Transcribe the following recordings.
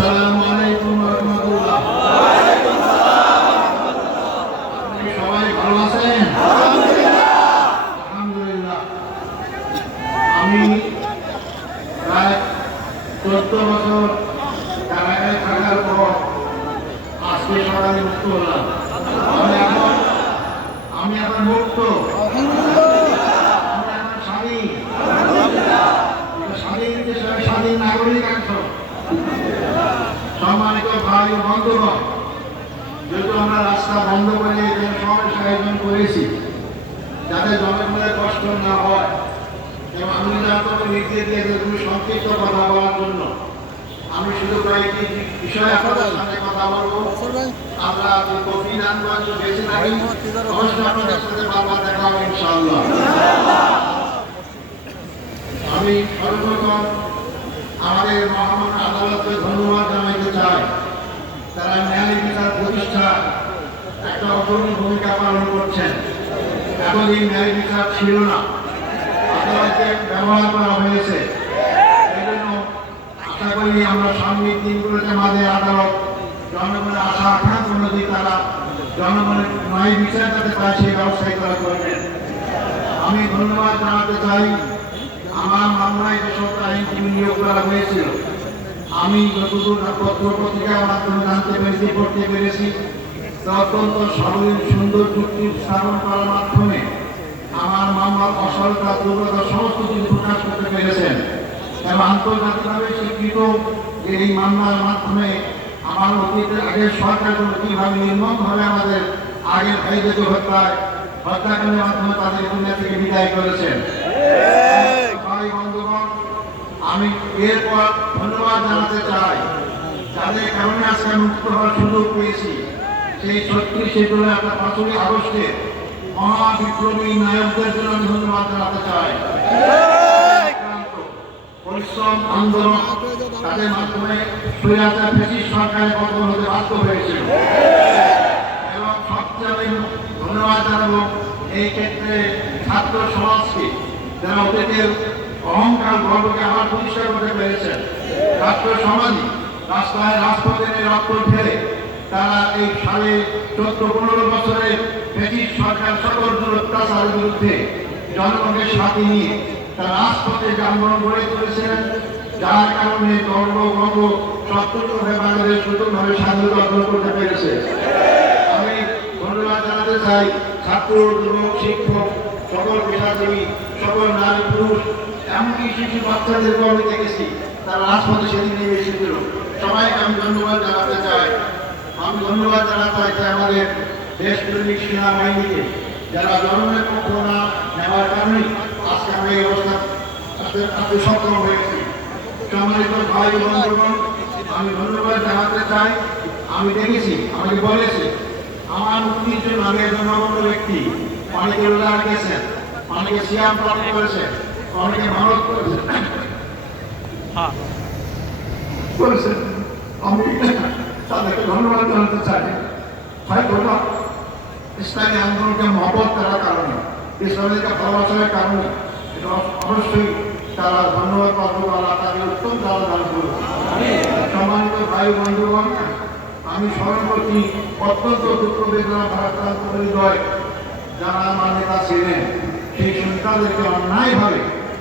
আসসালামু আলাইকুম রহমতুল্লাহ। আপনি সবাই ভালো আছেন? আমি প্রায় চোদ্দ বছর কারাগারে থাকার পর আজকে সকালে মুক্ত আমি এখন আমি এখন মুক্ত আমি এখন স্বাধীন স্বাধীন দেশের স্বাধীন নাগরিক এখন সম্মানিত ভাই ও বন্ধুগণ যেহেতু আমরা রাস্তা বন্ধ করে এখানে সমাবেশ আয়োজন করেছি যাতে জনগণের কষ্ট না হয় এবং আমি আপনাকে নির্দেশ দিয়েছে তুমি সংক্ষিপ্ত কথা বলার জন্য আমি শুধু কয়েকটি বিষয়ে আপনাদের সাথে কথা বলব। আমরা কফি বেশি থাকি অবশ্যই আপনাদের সাথে বারবার দেখা হবে ইনশাআল্লাহ। আমি সর্বপ্রথম আমাদের মহামান্য আদালতকে ধন্যবাদ তারা ন্যায় বিচার প্রতিষ্ঠা একটা অগ্রণী ভূমিকা পালন করছেন। এতদিন ন্যায় বিচার ছিল না। আদালতকে ব্যবহার করা হয়েছে, এই আশা করি আমরা সামনের দিনগুলোতে মাঝে আদালত জনগণের আশা আকাঙ্ক্ষা অনুযায়ী তারা জনগণের ন্যায় বিচার যাতে পায় সেই ব্যবস্থাই তারা করবেন। আমি ধন্যবাদ জানাতে চাই। আমার মামলায় যে সব আইনজীবী নিয়োগ করা হয়েছিল আমি যতদূর পত্র পত্রিকার মাধ্যমে জানতে পেরেছি পড়তে পেরেছি অত্যন্ত সরলীন সুন্দর চুক্তি স্থাপন করার মাধ্যমে আমার মামলার অসলতা দুর্বলতা সমস্ত কিছু প্রকাশ করতে পেরেছেন। এবং আন্তর্জাতিকভাবে স্বীকৃত যে এই মামলার মাধ্যমে আমার অতীতের আগে সরকারগুলো কীভাবে নির্মমভাবে আমাদের আগের ভাইদের হত্যায় হত্যাকাণ্ডের মাধ্যমে তাদের দুনিয়া থেকে বিদায় করেছেন। ভাই বন্ধুগণ আমি এরপর ধন্যবাদ জানাতে চাই যাদের কারণে আজকে মুক্ত হওয়ার সুযোগ পেয়েছি। সেই ছত্রিশে জুলাই আপনার পাঁচই আগস্টে মহাবিপ্লবী নায়কদের জন্য ধন্যবাদ জানাতে চাই। পরিশ্রম, আন্দোলন তাদের মাধ্যমে স্বৈরাচার ব্রিটিশ সরকারের পতন হতে বাধ্য হয়েছিল এবং সবচেয়ে আমি ধন্যবাদ জানাব এই ক্ষেত্রে ছাত্র সমাজকে, যারা অতীতের অহংকার গর্বকে আবার প্রতিষ্ঠা করতে পেরেছেন। ছাত্র সমাজই রাস্তায় রাজপথে রক্ত ঢেলে তারা এই সাড়ে চোদ্দ পনেরো বছরে ব্রিটিশ সরকার সকল অত্যাচারের বিরুদ্ধে জনগণকে সাথে নিয়ে তারা রাজপথে আন্দোলন গড়ে তুলেছিলেন যার কারণে গর্ব গর্ব সত্যভাবে বাংলাদেশ সুযোগভাবে স্বাধীনতা অর্জন করতে পেরেছে। আমি ধন্যবাদ জানাতে চাই ছাত্র, যুবক, শিক্ষক, সকল পেশাজীবী, সকল নারী, পুরুষ এমনকি শিশু বাচ্চাদেরকেও আমি দেখেছি, তারা রাজপথে সেদিন নেমে এসেছিল। সবাইকে আমি ধন্যবাদ জানাতে চাই। আমি ধন্যবাদ জানাতে চাই আমাদের দেশ প্রেমিক সেনাবাহিনীকে, যারা জনগণের পক্ষ না নেওয়ার কারণেই আজকে আমরা এই অবস্থা সক্ষম হয়েছি। সম্মানিত ভাই বন্ধুগণ, আমি ধন্যবাদ জানাতে চাই। আমি দেখেছি, আমাকে বলেছে, আমার মুক্তির জন্য আমি একজন ব্যক্তি অনেকে রোজা রেখেছেন অনেকে সিয়াম পালন করেছে অনেকে ভারত করেছেন করেছেন আমি তাদেরকে ধন্যবাদ জানাতে চাই। হয়তো না ইসলামী আন্দোলনকে মহবত করার কারণে ইসলামীকে ভালোবাসার কারণে এটা অবশ্যই তারা ধন্যবাদ পাত্র আল্লাহ তাকে উত্তম তারা দান করবে সম্মানিত ভাই বন্ধুগণ আমি স্মরণ করছি অত্যন্ত দুঃখ বেদনা ভারাক্রান্ত হৃদয় যারা আমার নেতা ছিলেন। সেই সন্তানদেরকে অন্যায়ভাবে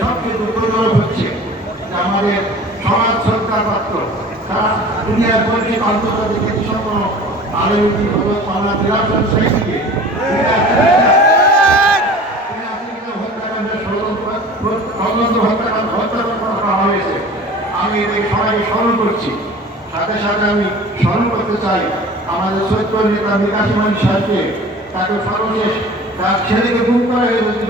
সবচেয়ে দুঃখজনক হচ্ছে আমাদের সমাজ সরকার পাত্র তারা দুনিয়ার পরিচিত আন্তর্জাতিক খ্যাতিসম্পন্ন আলমী ভগত মামলা বিরাজন সেইদিকে আমি এই সবাইকে স্মরণ করছি। সাথে সাথে আমি স্মরণ করতে চাই আমাদের সৈত্য নেতা বিকাশ মানি সাহেবকে। তাকে সর্বশেষ তার ছেলেকে গুম করা হয়েছে